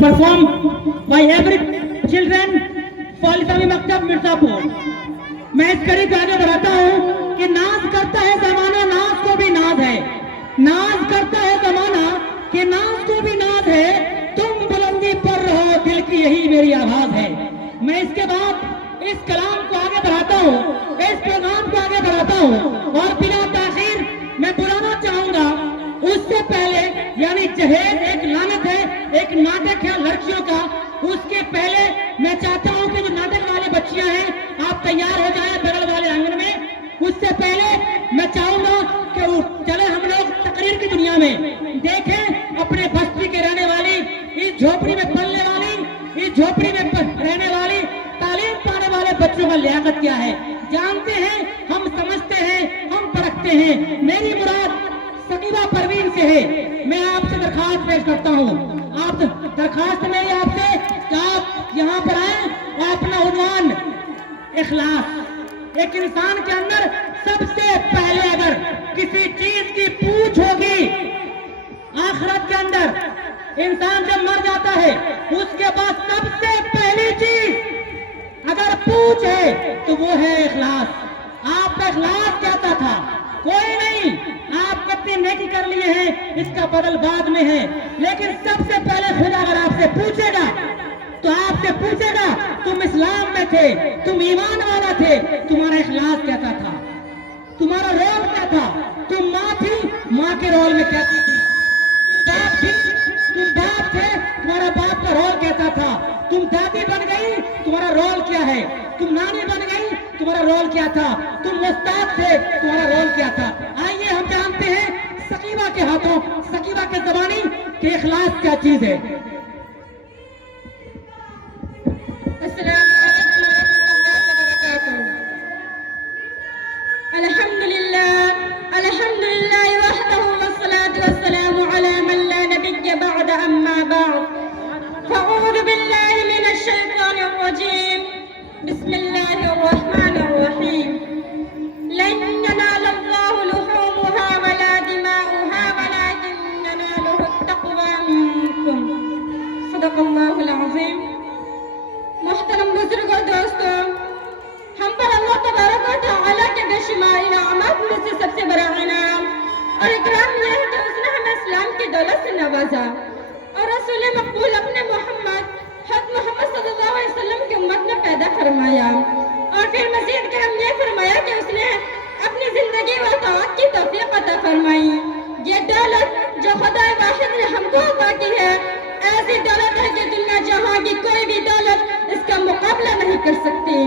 performed by every children for Islami Maktab Mirzapur. मैं इस कड़ी को आगे बढ़ाता हूँ कि नाज करता है जमाना, नाज को भी नाज है, नाज करता है जमाना कि नाज को भी नाज है, तुम बुलंदी पर रहो, दिल की यही मेरी आवाज है। मैं इसके बाद इस कलाम को आगे बढ़ाता हूँ, इस प्रोग्राम को आगे बढ़ाता हूँ और बिना ताखीर मैं बुलाना चाहूंगा उससे पहले, यानी जहेज एक लानत है, एक नाटक है लड़कियों का, उसके पहले मैं चाहता हूं कि जो नाटक वाले बच्चियां हैं आप तैयार हो जाएं बगल वाले आंगन में। उससे पहले मैं चाहूंगा कि चले हम लोग तकरीर की दुनिया में देखें अपने बस्ती के रहने वाली, इस झोपड़ी में पलने वाली, इस झोपड़ी में रहने वाली, तालीम पाने वाले बच्चों का लियाकत क्या है। जानते हैं, हम समझते हैं, हम परखते हैं। मेरी मुराद सकीबा परवीन से है। मैं आपसे दरखास्त पेश करता हूँ, आप दरखास्त मेरी आपसे कि आप यहाँ पर आए और अपना उन्वान इखलास। एक इंसान के अंदर सबसे पहले अगर किसी चीज की पूछ होगी, आखिरत के अंदर इंसान जब मर जाता है उसके बाद सबसे पहली चीज अगर पूछ है तो वो है इखलास। आपका इखलास कहता था कोई नहीं, आप कितने नेकी कर लिए हैं इसका बदल बाद में है, लेकिन सबसे पहले खुदा अगर आपसे पूछेगा तो आपसे पूछेगा तुम इस्लाम में थे, तुम ईमान वाला थे, तुम्हारा इखलास कैसा था, तुम्हारा रोल क्या था, तुम माँ थी, माँ के रोल में कैसी थी, बाप थी, तुम बाप थे, तुम्हारा बाप का रोल कैसा था, तुम दादी बन गई, तुम्हारा रोल क्या है, तुम नानी बन गई, तुम्हारा रोल क्या था, तुम उस्ताद थे, तुम्हारा रोल क्या था। आइए हम जानते हैं सकीबा के हाथों, सकीबा के ज़बानी कि इखलास क्या चीज है। अल्हम्दुलिल्लाह वहदहु वस्सलातु वस्सलामु अला मन ला नबिय्य बअद अम्मा बअद फअऊज़ु बिल्लाहि मिनश शैतानिर रजीम बिस्मिल्लाहिर रहमानिर रहीम लन यनालल्लाहु लुहूमुहा वला दिमाउहा वलाकिन यनालुहु तक़वा मिनकुम सदक़ल्लाहुल अज़ीम। मोहतरम बुजुर्गों, दोस्तों, हम पर अल्लाह तबारक व तआला के बेशुमार इनामात में से सबसे बड़ा इनाम और इकराम यह है कि उसने हमें इस्लाम की दौलत से नवाजा और रसूल मकबूल अपने मोहम्मद सल्लल्लाहु अलैहि वसल्लम की उम्मत में पैदा फरमाया और फिर मज़ीद करम यह फरमाया कि उसने अपनी जिंदगी व तआत की तौफीक अता फरमाई। ये दौलत जो खुदा वाहिद ने हमको अता की है, ऐसी दौलत है कि दुनिया जहां की कोई भी दौलत इसका मुकाबला नहीं कर सकती।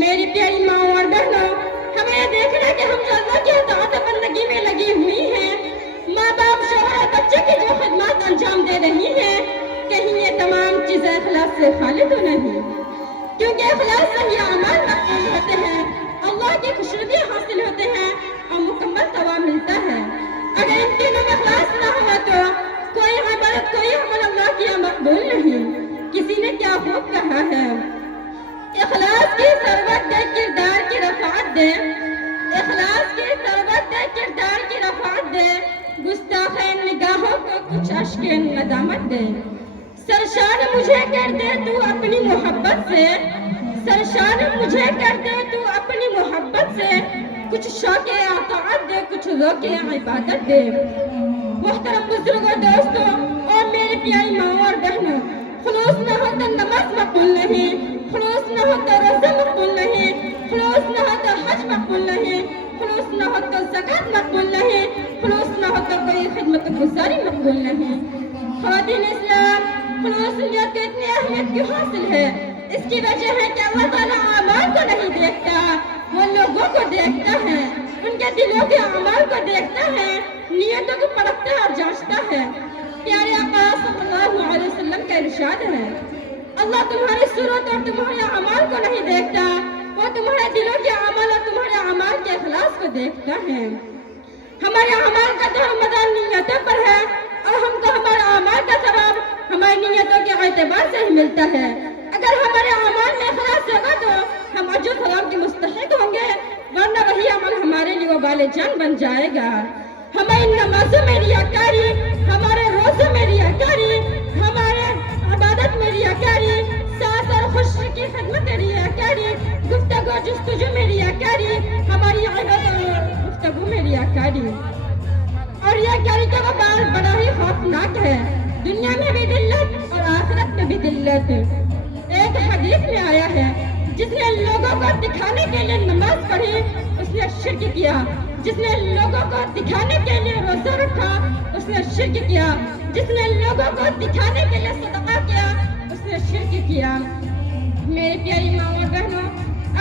मेरी प्यारी माँ और बहनों, हमें ये देखना है कि हम जो अल्लाह की इताअत बंदगी में लगी हुई हैं, माँ बाप, शौहर और बच्चे की जो खिदमत अंजाम दे रही हैं, कहीं ये तमाम चीजें इखलास से खाली तो नहीं, क्योंकि इखलास से ही अमाल मकबूल होते हैं, अल्लाह की खुशनुदी हासिल होते हैं और मुकम्मल तवाब मिलता है। अगर इन तीनों में इखलास ना हुआ तो कोई इबादत, कोई अमल अल्लाह की मकबूल नहीं। किसी ने क्या खूब कहा है, इखलास की सरवत दे किरदार की रफ़ात दे, इखलास की सरवत दे किरदार की रफ़ात दे, गुस्ताखे निगाहों को कुछ अश्के नदामत दे। सरशान मुझे कर दे तू अपनी मोहब्बत से, सरशान मुझे कर दे तू अपनी मोहब्बत से, कुछ शौक़े अताअत दे, कुछ ज़ौक़े इबादत दे। मोहतरम बुजुर्गों, दोस्तों और मेरी प्यारी माँ और बहनों, खुलूस न हो तो नमाज मकबूल नहीं, खुलूस न हो तो रोज़ा मकबूल नहीं, खुलूस न हो तो हज मकबूल नहीं, खुलूस न हो तो ज़कात मकबूल नहीं, खुलूस न हो तो कोई खिदमत गुज़ारी मकबूल नहीं। ख़वातीन इस्लाम, खुलूसियत को इतनी अहमियत क्यों हासिल है? इसकी वजह है कि अल्लाह ताला अमाल को नहीं देखता, वो लोगों को देखता है, उनके दिलों के अमाल को देखता है, नियतों को परखता है और जांचता है। प्यारे आका सल्लल्लाहु अलैहि वसल्लम का इरशाद है, अल्लाह तुम्हारी सूरत और तुम्हारे अमाल को नहीं देखता, वो तुम्हारे दिलों के अमाल और तुम्हारे अमाल के इखलास को देखता है। हमारे अमाल का तो मदार नियतों पर है और हमको हमारे अमाल का सवाब हमारी नियतों के एतबार से ही मिलता है। अगर हमारे अमाल में इखलास होगा तो हम अजर सवाब के मुस्तहिक होंगे, वरना वही अमल हमारे लिए वबाल जान बन जाएगा। हमारी नमाजों में रियाकारी, हमारे रोज़ों में रियाकारी, हमारे دنیا میں بھی ذلت اور آخرت میں بھی ذلت. ایک حدیث میں آیا ہے جس نے لوگوں کو دکھانے کے لیے نماز پڑھی اس نے شرک کیا. جس نے لوگوں کو دکھانے کے لیے روزہ رکھا اس نے شرک کیا. جس نے لوگوں کو دکھانے کے لیے صدقہ کیا اس نے شرک کیا. میرے پیاری ماں اور بہنوں،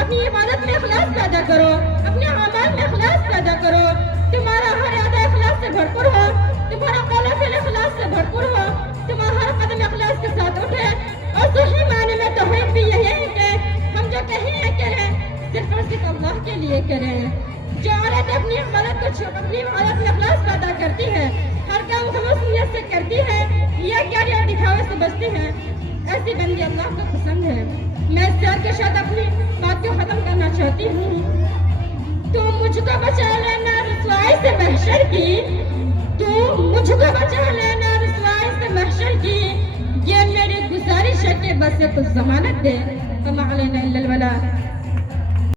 اپنی عبادت میں اخلاص پیدا کرو، اپنے اعمال میں اخلاص پیدا کرو. تمہارا ہر ارادہ اخلاص سے بھرپور ہو، تمہارا قول و فعل اخلاص سے بھرپور ہو، تمہارا ہر قدم اخلاص کے ساتھ اٹھے. اور صحیح معنی میں توحید بھی یہی ہے کہ ہم جو کہیں کریں صرف اور صرف اللہ کے لیے کریں. جو عورت اپنی عبادت کو اپنی عبادت میں اخلاص پیدا کرتی ہے، ہر کام خلوص نیت سے کرتی ہے، یا کیا دکھاوے سے بچتی ہے، ایسی بندی اللہ کو پسند ہے. میں اس شعر کے ساتھ اپنی بات کو ختم کرنا چاہتی ہوں. تو مجھ کو بچا لینا رسوائی سے محشر کی، تو مجھ کو بچا لینا رسوائی سے محشر کی، یہ میری گزارش ہے کہ بس تو ضمانت دے. وما علینا الا البلاغ.